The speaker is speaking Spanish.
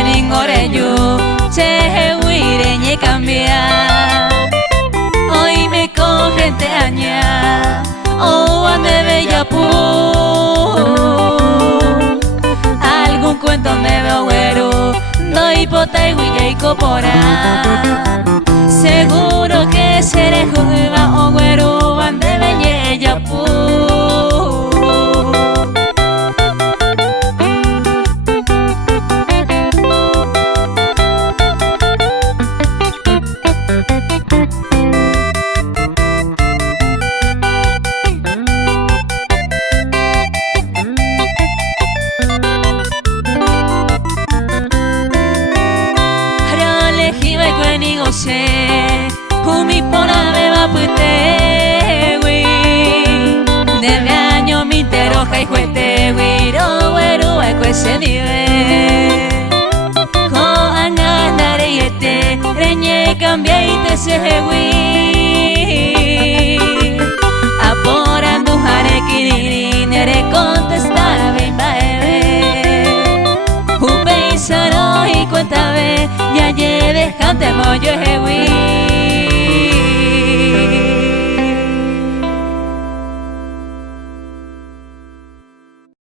wening orello che huireñe cambia hoy me cogen te aña o ande bella pu algún cuento me veo güero doy pota y huilla y copora seguro que seré jugada o güero ande bella pu. Humi pona beba pute wi Neve año mi teroja y juete wi Ro weru e kwese nive Ko anganare yete Reñe cambia y te se wi Aporandu jare kiriri Nere contesta bimba ebe Hupe y saro y cuéntame Ya lleve jante moyo wi